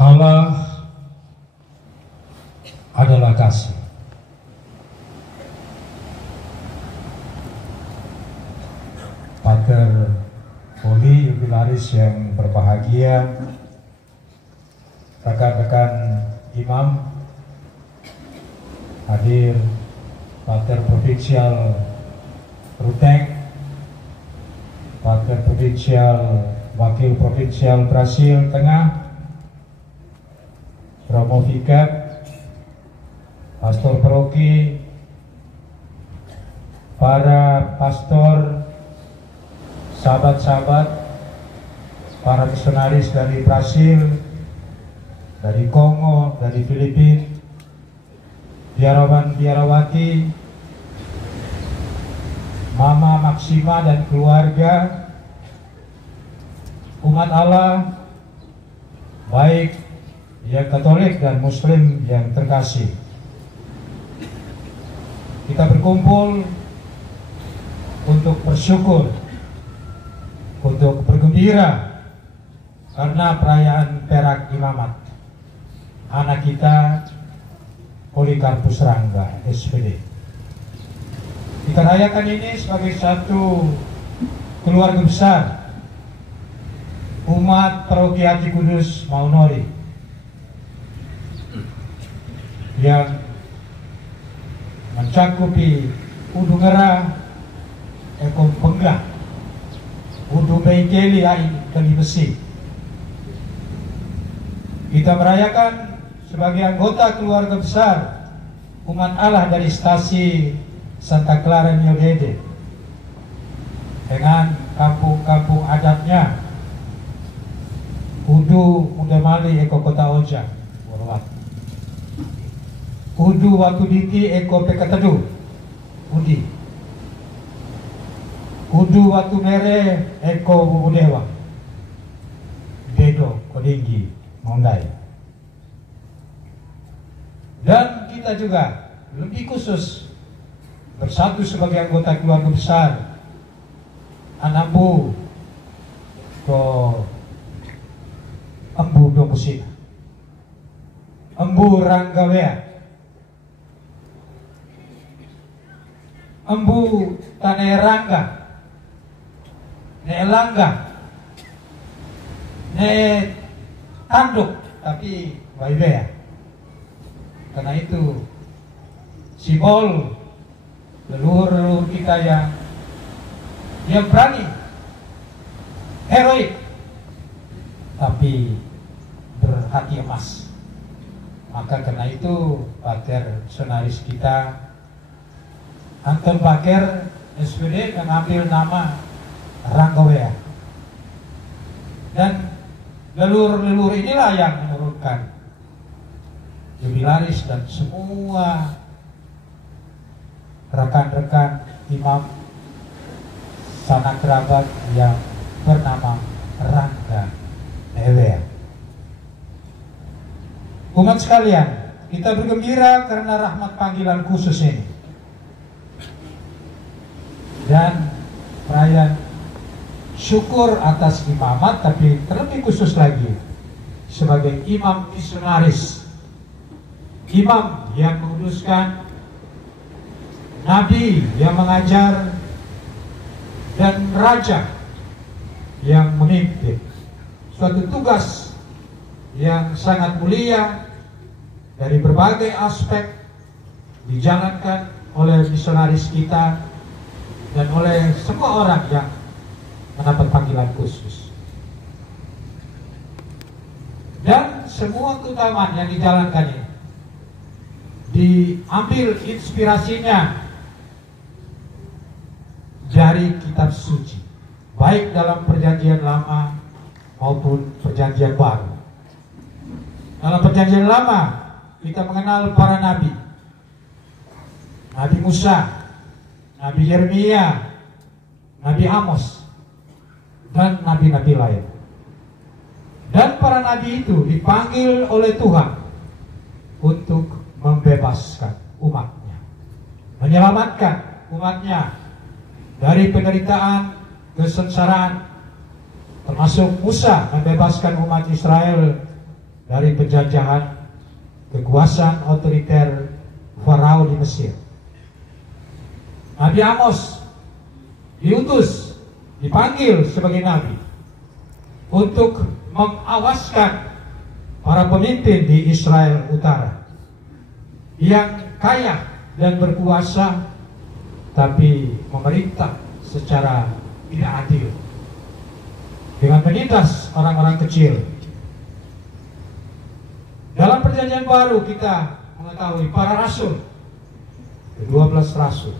Allah adalah kasih. Pater Poli Jubilaris yang berbahagia, rekan-rekan imam, hadir Pater Provinsial Ruteng, Pater Provinsial Wakil Provinsial Brasil Tengah, Romo Vikat, Pastor Paroki, para pastor, sahabat-sahabat, para misionaris dari Brasil, dari Kongo, dari Filipina, biarawan-biarawati, Mama Maksima dan keluarga, umat Allah, baik yang Katolik dan Muslim yang terkasih. Kita berkumpul untuk bersyukur, untuk bergembira karena perayaan Perak Imamat anak kita Polikarpus Rangga SPD. Kita rayakan ini sebagai satu keluarga besar umat Paroki Hati Kudus Maunori yang mencakupi Udu Ngera, Ekon Penggah, Udu Bengkeli, Kali Besi. Kita merayakan sebagai anggota keluarga besar umat Allah dari stasi Santa Clara Niodede dengan kampung-kampung adatnya Udu Mudamali Eko Kota Oja Udu Watu Diti Eko Pekatadu Udi Udu Watu Mere Eko Bubudewa Bedo Kodinggi Mondai. Dan kita juga lebih khusus bersatu sebagai anggota keluarga besar Anambu ko Embu Domusina, Embu Ranggawea, Embu Tanerangga, Neelangga, Ne Tanduk, tapi Waibea. Karena itu simbol leluhur kita yang berani, heroik, tapi berhati emas. Maka karena itu Pater Senaris kita Anton Baker SPD mengambil nama Ranggawea. Dan leluhur-leluhur inilah yang menurunkan Jubilaris dan semua rekan-rekan imam sanak kerabat yang bernama Rangga Ewea. Umat sekalian, kita bergembira karena rahmat panggilan khusus ini dan perayaan syukur atas imamat, tapi terlebih khusus lagi sebagai imam misionaris, imam yang menguduskan, nabi yang mengajar, dan raja yang memimpin. Suatu tugas yang sangat mulia dari berbagai aspek dijalankan oleh misionaris kita dan oleh semua orang yang mendapat panggilan khusus. Dan semua keutamaan yang dijalankan ini diambil inspirasinya dari kitab suci, baik dalam perjanjian lama maupun perjanjian baru. Dalam perjanjian lama kita mengenal para nabi, Nabi Musa, Nabi Yeremia, Nabi Amos, dan nabi-nabi lain. Dan para nabi itu dipanggil oleh Tuhan untuk membebaskan umatnya, menyelamatkan umatnya dari penderitaan, kesengsaraan, termasuk Musa membebaskan umat Israel dari penjajahan kekuasaan otoriter Farao di Mesir. Nabi Amos diutus, dipanggil sebagai nabi untuk mengawaskan para pemimpin di Israel Utara yang kaya dan berkuasa, tapi memerintah secara tidak adil dengan menindas orang-orang kecil. Dalam perjanjian baru kita mengetahui para rasul, 12 rasul,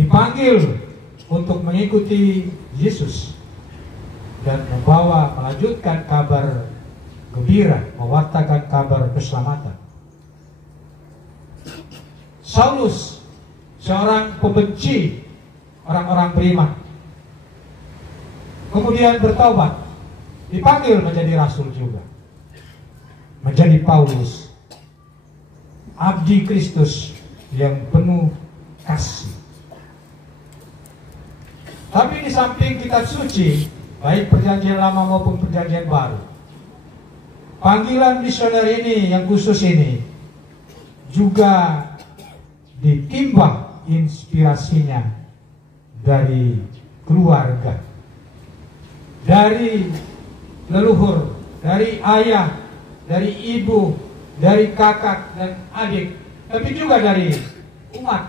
dipanggil untuk mengikuti Yesus dan melanjutkan kabar gembira, mewartakan kabar keselamatan. Saulus, seorang pembenci orang-orang beriman, kemudian bertobat, dipanggil menjadi rasul juga, menjadi Paulus, abdi Kristus yang penuh kasih. Tapi di samping kitab suci, baik perjanjian lama maupun perjanjian baru, panggilan misioner ini yang khusus ini juga ditimbang inspirasinya dari keluarga, dari leluhur, dari ayah, dari ibu, dari kakak dan adik, tapi juga dari umat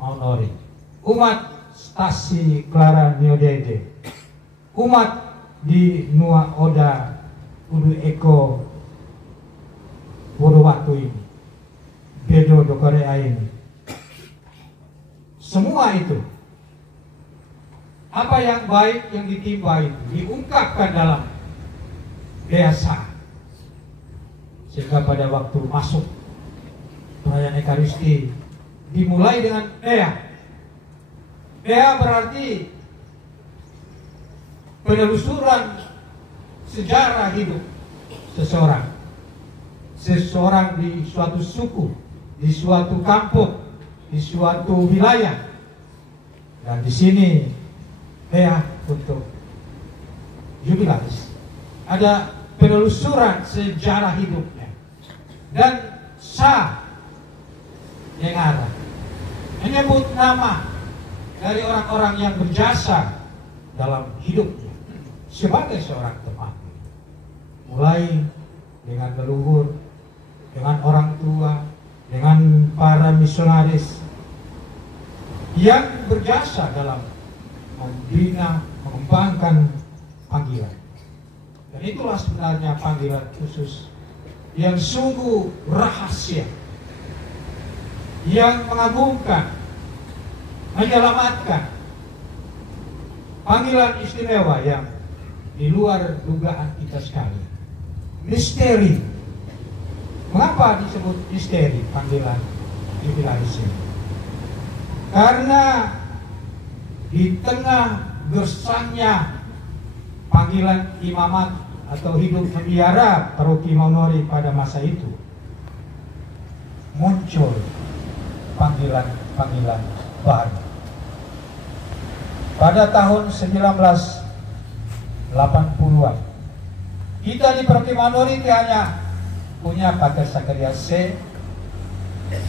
Maunori, umat Stasi Clara Niodede, umat di Nua Oda Udu Eko Wodowatu ini, Bedo do Korea ini. Semua itu, apa yang baik yang ditimba itu diungkapkan dalam biasa, sehingga pada waktu masuk perayaan Ekaristi dimulai dengan Bea. Bea berarti penelusuran sejarah hidup seseorang, seseorang di suatu suku, di suatu kampung, di suatu wilayah. Dan di sini Bea untuk jubilaris, ada penelusuran sejarah hidupnya. Dan Sa yang ada menyebut nama dari orang-orang yang berjasa dalam hidupnya sebagai seorang teman, mulai dengan leluhur, dengan orang tua, dengan para misionaris yang berjasa dalam membina, mengembangkan panggilan. Dan itulah sebenarnya panggilan khusus yang sungguh rahasia, yang mengagumkan, menyelamatkan, panggilan istimewa yang di luar dugaan kita sekali. Misteri. Mengapa disebut misteri panggilan jubilaris ini? Karena di tengah gersangnya panggilan imamat atau hidup membiara paroki Maunori pada masa itu, muncul panggilan-panggilan baru. Pada tahun 1980-an, kita di paroki Maunori hanya punya Pater Sakarias C,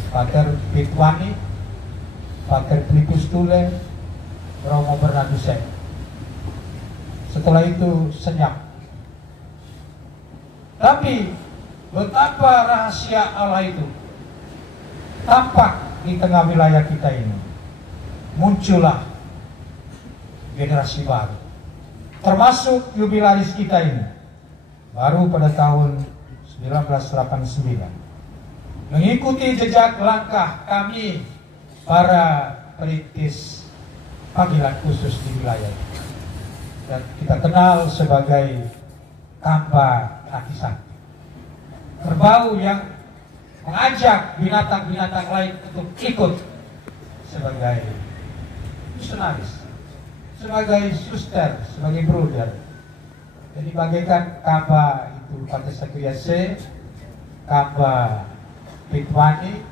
Pater Pitwani, Pater Filipus Tule, Romo Bernardus. Setelah itu senyap. Tapi betapa rahasia Allah itu tampak di tengah wilayah kita ini. Muncullah generasi baru, termasuk jubilaris kita ini, baru pada tahun 1989, mengikuti jejak langkah kami para perintis panggilan khusus di wilayah ini. Dan kita kenal sebagai Kamba Sakti, kerbau yang mengajak binatang-binatang lain untuk ikut sebagai misionaris, sebagai suster, sebagai bruder. Jadi bagaikan Kamba itu Pater Sakarias C, Kamba Pitwani,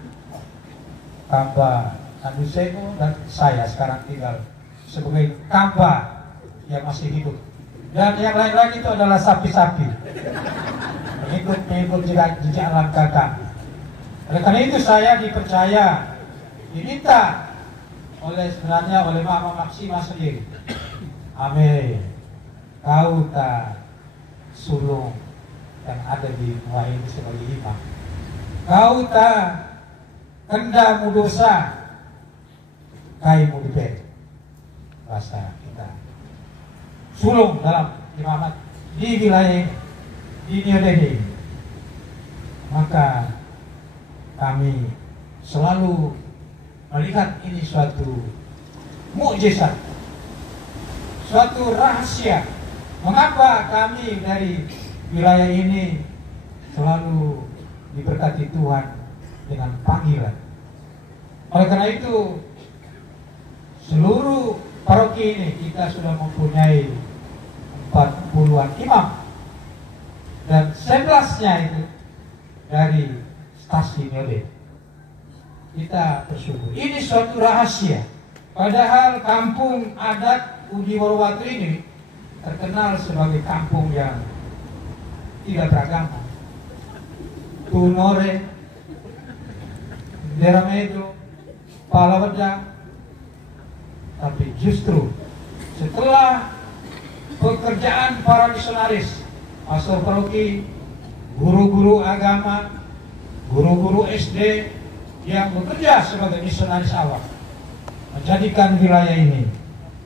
Kamba Nandusenu, dan saya sekarang tinggal sebagai Kamba yang masih hidup. Dan yang lain-lain itu adalah sapi-sapi mengikut jejak langkah kami. Oleh karena itu saya dipercaya, diminta sebenarnya oleh Mama Maksima sendiri. Amin. Kau tak sulung yang ada di rumah ini sebagai imam. Kau tak kendamu dosa, kaimu dipet. Bahasa kita. Sulung dalam imamat di wilayah di New Delhi. Maka kami selalu melihat ini suatu mukjizat, suatu rahasia. Mengapa kami dari wilayah ini selalu diberkati Tuhan dengan panggilan? Oleh karena itu, seluruh paroki ini kita sudah mempunyai 40-an imam, dan 11-nya itu dari stasiun Yole. Kita bersyukur. Ini suatu rahasia. Padahal kampung adat Udi Morowatu ini terkenal sebagai kampung yang tidak beragama. Tunore, Deramedo, Palaweda. Tapi justru setelah pekerjaan para misionaris, pastor paroki, guru-guru agama, guru-guru SD yang bekerja sebagai misionaris awal, menjadikan wilayah ini,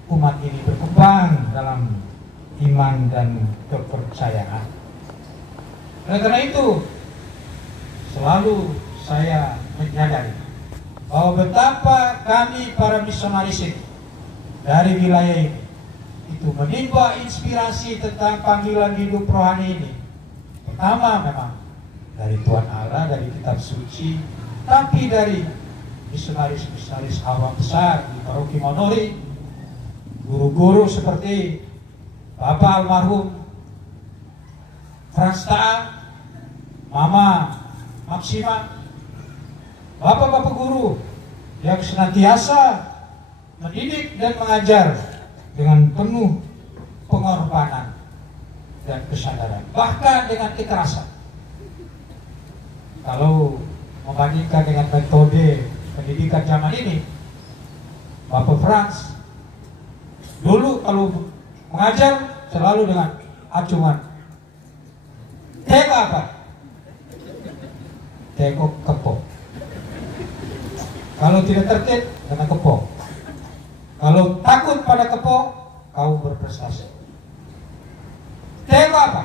umat ini berkembang dalam iman dan kepercayaan. Oleh karena itu, selalu saya menyadari bahwa betapa kami para misionaris itu dari wilayah ini itu menimba inspirasi tentang panggilan hidup rohani ini. Pertama memang dari Tuhan Allah, dari kitab suci, tapi dari misionaris-misionaris awam besar di paroki Monori, guru-guru seperti Bapak almarhum Frans Taang, Mama Maksima, Bapak-bapak guru yang senantiasa mendidik dan mengajar dengan penuh pengorbanan dan kesadaran, bahkan dengan kekerasan. Kalau membandingkan dengan metode pendidikan zaman ini, Bapak Frans dulu kalau mengajar selalu dengan acungan. Teko apa? Teko kepok. Kalau tidak tertib, kena kepok. Kalau takut pada kepok, kau berprestasi. Teko apa?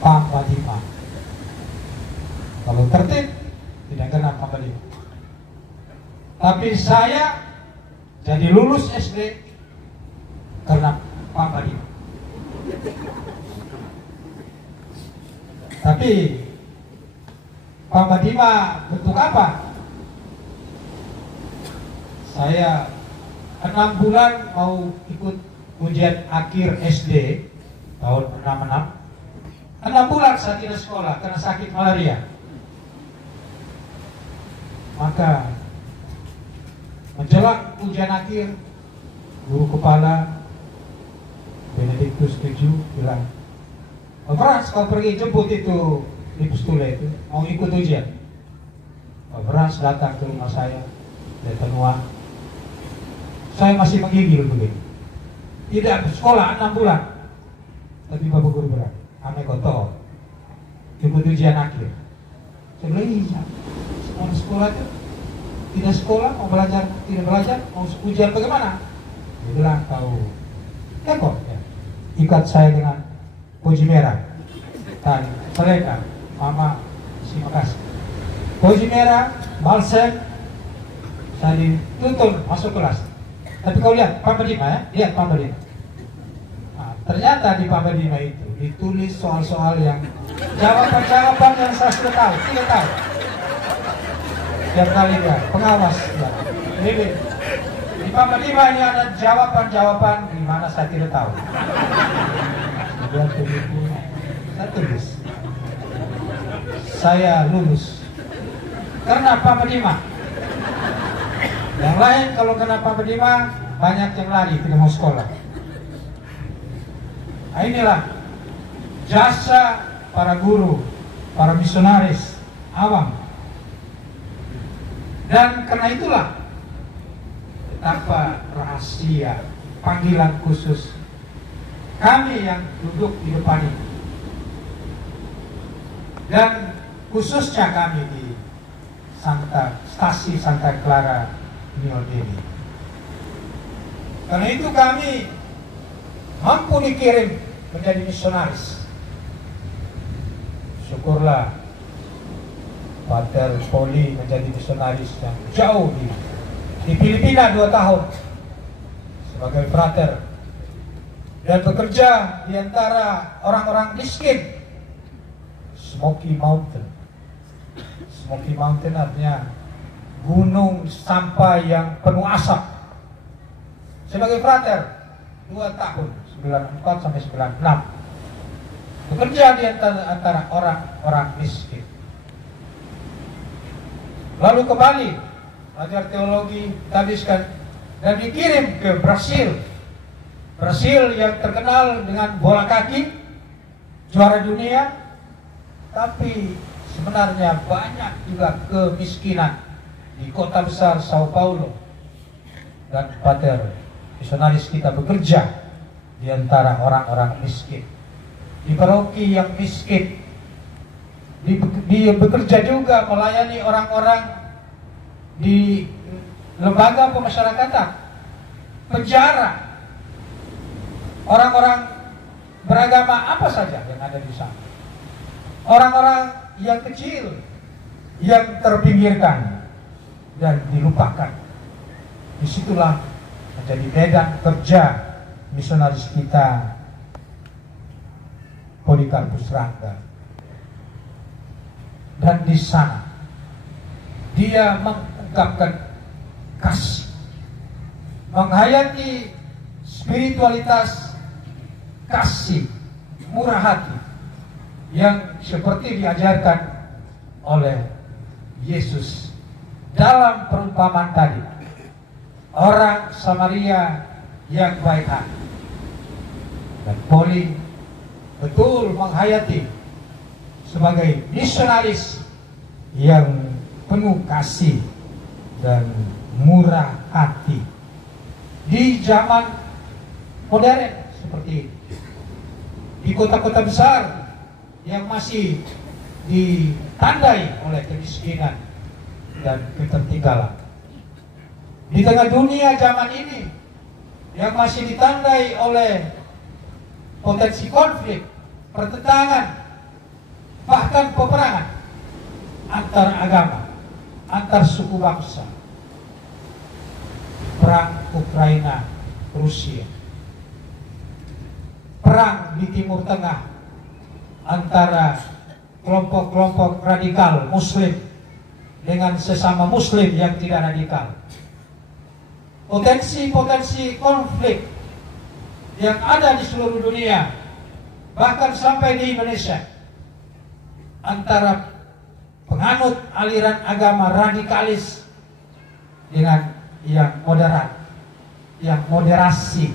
Pampadima. Kalau tertib, tidak kena pampadima. Tapi saya jadi lulus SD karena pampadima. Tapi pampadima bentuk apa? Saya 6 bulan mau ikut ujian akhir SD tahun 66. 6 bulan saya tidak sekolah karena sakit malaria. Maka menjelang ujian akhir, guru kepala Benediktus VII bilang, Pak Frans, kau pergi jemput itu di Pustule itu, mau ikut ujian. Pak Frans datang ke rumah saya dari Tenua. Saya masih menggigil begini. Tidak sekolah 6 bulan. Tapi Bapak Guru bilang, ame kotor. Jemput ujian akhir. Saya bilang, iya. Sekolah itu tidak sekolah, mau belajar, tidak belajar, mau ujian bagaimana? Dia bilang, kau tekor ya. Ikat saya dengan poji merah. Tadi, seleka, mama, terima kasih. Poji merah, balsem, saya dituntun masuk kelas. Tapi kau lihat, Pampadima ya, lihat Pampadima. Nah, ternyata di Pampadima itu ditulis soal-soal yang jawaban-jawaban yang saya sudah tahu, 3 tahun. Tiap kali ya, pengawas ya. Ini di Pampadima ini ada jawaban-jawaban di mana saya tidak tahu. Saya tulis. Saya lulus karena Pampadima. Yang lain kalau kena Pampadima banyak yang lari tidak mau sekolah. Nah, inilah jasa para guru, para misionaris awam. Dan karena itulah betapa rahasia panggilan khusus kami yang duduk di depan ini, dan khususnya kami di stasi Santa Clara New Delhi. Karena itu kami mampu dikirim menjadi misionaris. Syukurlah Pater Poli menjadi misionaris yang jauh di Filipina 2 tahun sebagai frater, dan bekerja di antara orang-orang miskin. Smoky Mountain. Smoky Mountain artinya gunung sampah yang penuh asap. Sebagai frater 2 tahun, 94 sampai 96. Bekerja di antara orang-orang miskin. Lalu kembali belajar teologi, habiskan, dan dikirim ke Brasil. Brasil yang terkenal dengan bola kaki, juara dunia, tapi sebenarnya banyak juga kemiskinan di kota besar Sao Paulo. Dan Pater misionaris kita bekerja di antara orang-orang miskin, di paroki yang miskin. Dia bekerja juga melayani orang-orang di lembaga pemasyarakatan, penjara, orang-orang beragama apa saja yang ada di sana, orang-orang yang kecil, yang terpinggirkan dan dilupakan. Disitulah menjadi medan kerja misionaris kita, Polikarpus Rangga. Dan di sana dia mengungkapkan kasih, menghayati spiritualitas kasih, murah hati yang seperti diajarkan oleh Yesus dalam perumpamaan tadi, orang Samaria yang baik hati. Dan Poli betul menghayati sebagai misionaris yang penuh kasih dan murah hati di zaman modern seperti ini, di kota-kota besar yang masih ditandai oleh kemiskinan dan ketertinggalan, di tengah dunia zaman ini yang masih ditandai oleh potensi konflik, pertentangan, bahkan peperangan antar agama, antar suku bangsa, perang Ukraina Rusia, perang di Timur Tengah antara kelompok-kelompok radikal Muslim dengan sesama Muslim yang tidak radikal, potensi-potensi konflik yang ada di seluruh dunia, bahkan sampai di Indonesia, antara penganut aliran agama radikalis dengan yang moderat, yang moderasi,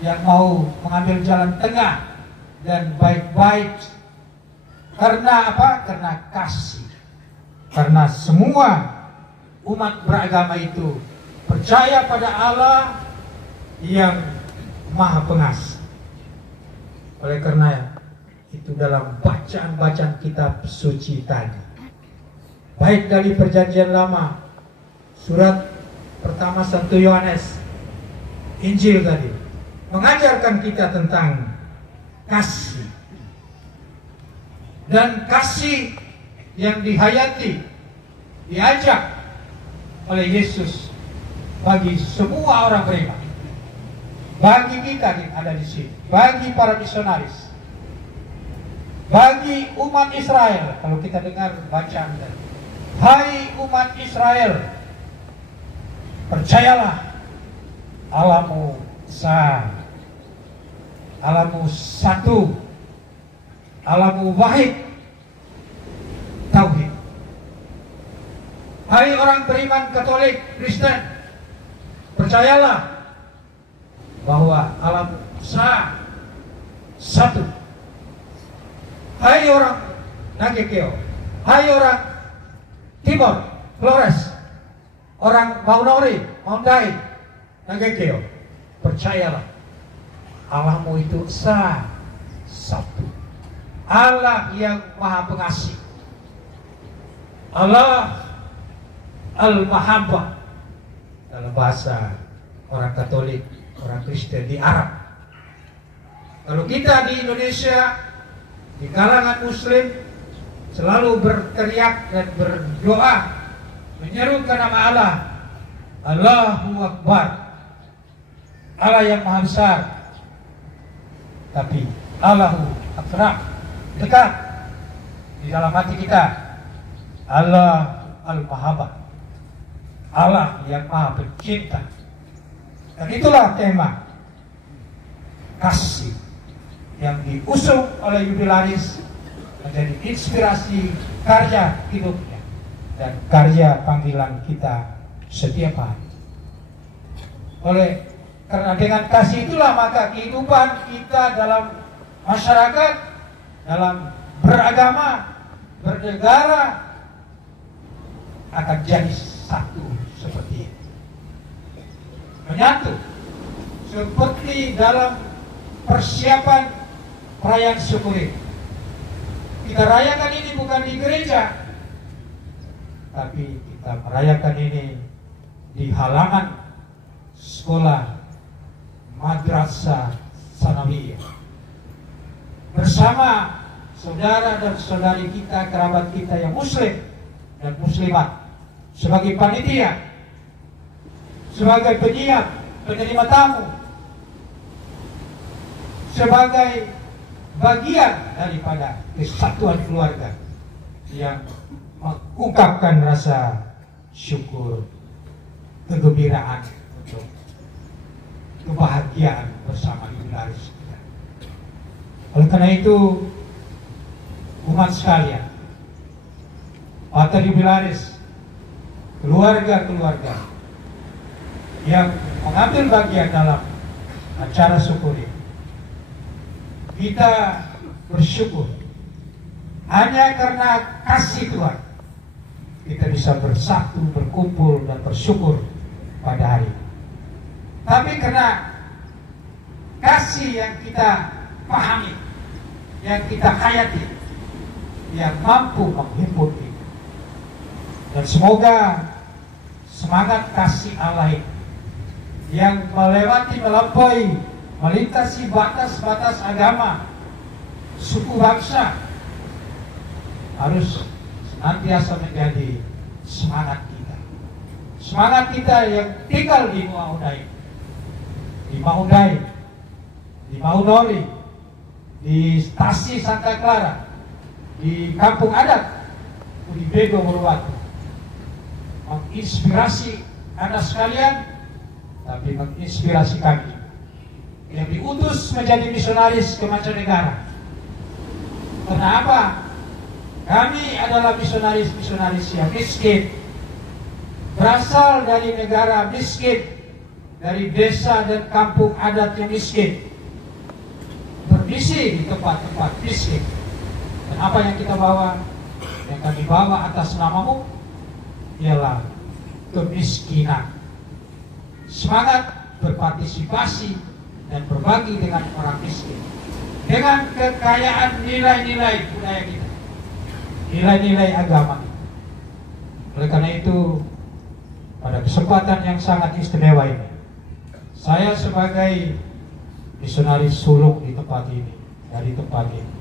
yang mau mengambil jalan tengah dan baik-baik. Karena apa? Karena kasih. Karena semua umat beragama itu percaya pada Allah yang Maha Pengasih. Oleh karena itu dalam bacaan-bacaan kitab suci tadi, baik dari perjanjian lama, surat pertama Santo Yohanes, Injil tadi, mengajarkan kita tentang kasih. Dan kasih yang dihayati, diajak oleh Yesus bagi semua orang beriman, bagi kita yang ada di sini, bagi para misionaris, bagi umat Israel. Kalau kita dengar bacaan tadi, hai umat Israel, percayalah Allahmu Esa, Allahmu satu, Allahmu wahid, tauhid. Hai orang beriman Katolik, Kristen, percayalah bahwa Allahmu Esa, satu. hai orang Nagekeo, hai orang Timor, Flores, orang Maunori, Maundai, Nagekeo, percayalah, Allahmu itu esa, satu. Allah yang Maha Pengasih, Allah Al-Mahabbah dalam bahasa orang Katolik, orang Kristen di Arab. Kalau kita di Indonesia, di kalangan Muslim, selalu berteriak dan berdoa menyerukan nama Allah, Allahu Akbar, Allah yang Maha Besar. Tapi Allahu Akbar dekat di dalam hati kita, Allah Al-Mahabbah, Allah yang Maha Pencinta. Dan itulah tema kasih yang diusung oleh Jubilaris menjadi inspirasi karya hidupnya dan karya panggilan kita setiap hari. Karena dengan kasih itulah maka kehidupan kita dalam masyarakat, dalam beragama, bernegara akan jadi satu seperti ini. Menyatu seperti dalam persiapan perayaan syukur ini. Kita rayakan ini bukan di gereja, tapi kita merayakan ini di halaman sekolah Madrasah Sanawiyah bersama saudara dan saudari kita, kerabat kita yang muslim dan muslimat, sebagai panitia, sebagai penyiap, penerima tamu, sebagai bagian daripada kesatuan keluarga yang mengungkapkan rasa syukur, kegembiraan untuk kebahagiaan bersama Jubilaris kita. Oleh karena itu, umat sekalian, Partai Jubilaris, keluarga-keluarga yang mengambil bagian dalam acara syukur ini, kita bersyukur hanya karena kasih Tuhan kita bisa bersatu, berkumpul dan bersyukur pada hari ini. Tapi karena kasih yang kita pahami, yang kita hayati, yang mampu menghimpun kita. Dan semoga semangat kasih Allah ini yang melampaui, melintasi batas-batas agama, suku bangsa, harus senantiasa menjadi semangat kita. Semangat kita yang tinggal di Maundai, di Maunori, di Stasi Santa Clara, di Kampung Adat, di Bego Morowali, menginspirasi Anda sekalian, tapi menginspirasi kami yang diutus menjadi misionaris ke mancanegara. Kenapa? Kami adalah misionaris-misionaris yang miskin, berasal dari negara miskin, dari desa dan kampung adat yang miskin, bermisi di tempat-tempat miskin. Dan apa yang kita bawa, yang kami bawa atas namamu, ialah kemiskinan. Semangat berpartisipasi dan berbagi dengan orang miskin, dengan kekayaan nilai-nilai budaya kita, nilai-nilai agama. Oleh karena itu, pada kesempatan yang sangat istimewa ini, saya sebagai misionaris sulung di tempat ini, dari tempat ini,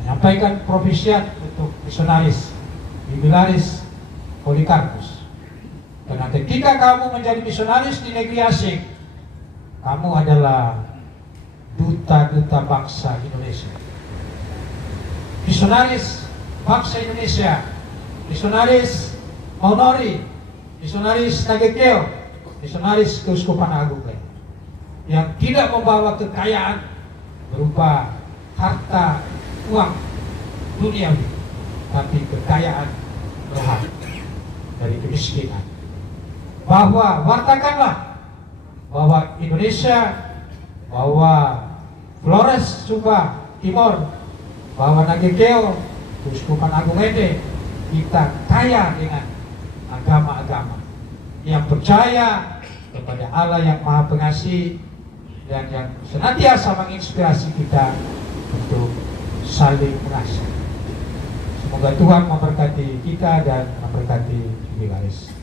menyampaikan propisiat untuk misionaris Jubilaris Polikarpus. Karena ketika kamu menjadi misionaris di negeri asing, kamu adalah duta-duta bangsa Indonesia. Misionaris bangsa Indonesia, misionaris Maunori, misionaris Nagekeo, misionaris Keuskupan Agung yang tidak membawa kekayaan berupa harta, uang, duniawi, tapi kekayaan rohani dari kemiskinan. Bahwa wartakanlah bahwa Indonesia, bahwa Flores, Sumba, Timor, bahwa Nagekeo, Keuskupan Agung Ede, kita kaya dengan agama-agama yang percaya kepada Allah yang Maha Pengasih dan yang senantiasa menginspirasi kita untuk saling mengasihi. Semoga Tuhan memberkati kita dan memberkati Wilayas.